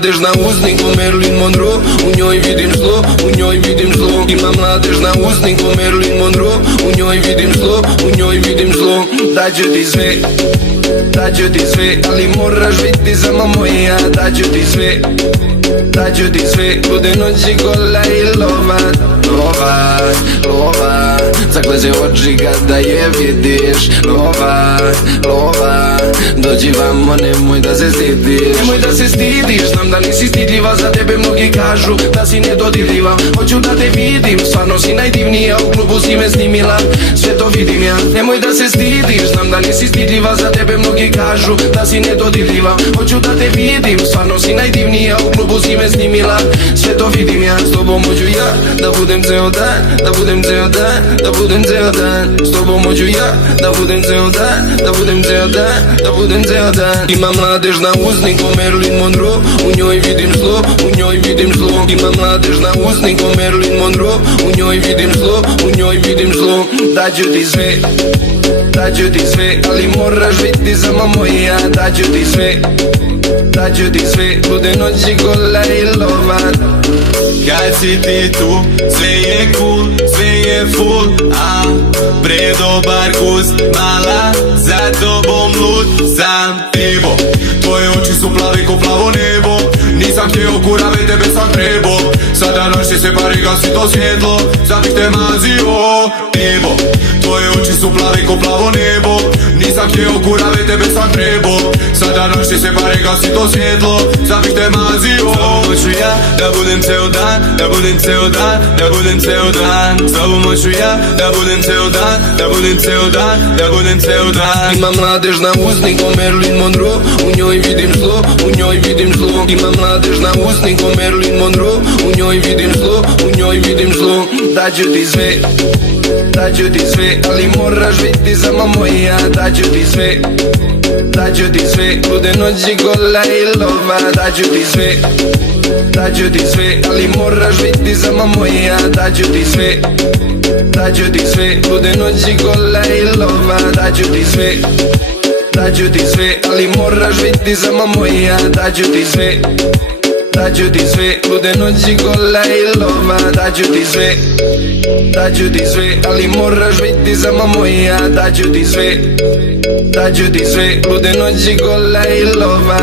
mladež na uzniku Marilyn Monroe, u njoj vidim zlo, u njoj vidim zlo. Ima mladež na uzniku Marilyn Monroe, u njoj vidim zlo, u njoj vidim zlo. Daću ti sve, daću ti sve, ali moraš biti samo moja. Daću ti sve, daću ti sve, bude noći kola i lova. Lova, lova, zakleze oči kada je vidiš. Lova, lova, dođi vamo, nemoj da se stidiš. Nemoj da se stidiš, znam da nisi stidljiva. Za tebe mnogi kažu da si nedodirljiva. Hoću da te vidim, stvarno si najdivnija. U klubu si me snimila, sve to vidim ja. Nemoj da se stidiš, znam da nisi stidljiva. Za tebe mnogi kažu da si nedodirljiva. Hoću da te vidim, stvarno si najdivnija. U klubu si me snimila, sve to vidim ja. S tobom hoću ja da budem ceo dan, da budem ceo dan, da budem ceo dan. S tobom hoću ja da budem ceo dan, da budem ceo dan, da budem ceo dan. Ima mladež na uzniku Marilyn Monroe, u njoj vidim zlo, u njoj vidim zlo. Ima mladež na uzniku Marilyn Monroe, u njoj vidim zlo, u njoj vidim zlo. Daću ti sve, daću ti sve, ali moraš biti samo moja. Daću ti sve, daću ti sve, bude noći kola i lova. Kad si ti tu, sve je cool, sve je full, a predobar gust, mala, za tobom lud sam. Evo, tvoje oči su plavi ko plavo nebo. Nisam htio kurave, tebe sam trebao. Sada naši se pari, gasi to svjetlo, sad bih te mazio. Evo, tvoje oči su plavi ko plavo nebo. Nisam htio kurave, tebe sam trebao. Sada naši se pari, gasi to svjetlo, sad bih te mazio. Hoću ja da budem ceo dan, da budem ceo dan, da budem ceo dan. S tobom hoću ja da budem ceo dan, da budem ceo dan, da budem ceo dan. Ima mladež na uzniku Marilyn Monroe, u njoj vidim zlo, u njoj vidim zlo. Ima mladež na uzniku Marilyn Monroe, u njoj vidim zlo, u njoj vidim zlo. Daću ti sve, daću ti sve, ali moraš biti samo moja. Daću ti sve, daću ti sve, bude noći kola i lova. Daću ti sve, daću ti sve, ali moraš biti samo moja. Daću ti sve, daću ti sve, bude noći kola i lova. Daću ti sve, daću ti sve, ali moraš biti samo moja. Daću ti sve, daću ti sve, bude noći kola i lova. Daću ti sve, daću ti sve, ali moraš biti samo moja. Daću ti sve, daću ti sve, bude noći kola i lova.